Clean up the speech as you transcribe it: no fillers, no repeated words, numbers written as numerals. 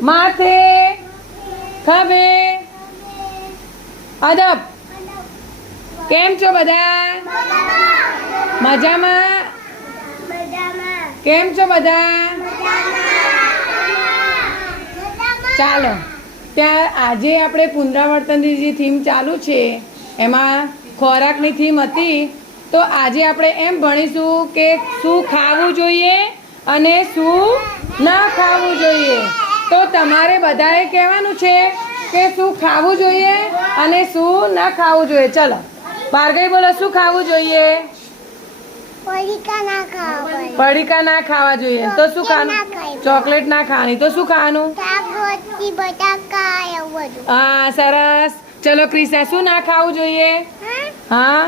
માથે ખભે અદબ. કેમ છો બધા? મજામાં? કેમ છો બધા? ચાલો ત્યાં આજે આપણે પુનરાવર્તનની જે થીમ ચાલુ છે એમાં ખોરાકની થીમ હતી, તો આજે આપણે એમ ભણીશું કે શું ખાવું જોઈએ અને શું ના ખાવું જોઈએ. તો તમારે બધાએ કહેવાનું છે કે શું ખાવું જોઈએ અને શું ના ખાવું જોઈએ. ચલો ભાર્ગવી બોલો, શું ખાવું જોઈએ? પડીકા ના ખાવા જોઈએ. તો શું ખાવાનું? ચોકલેટ ના ખાવાની. તો શું ખાવાનું? હા, સરસ. ચલો ક્રિશા, શું ના ખાવું જોઈએ? હા,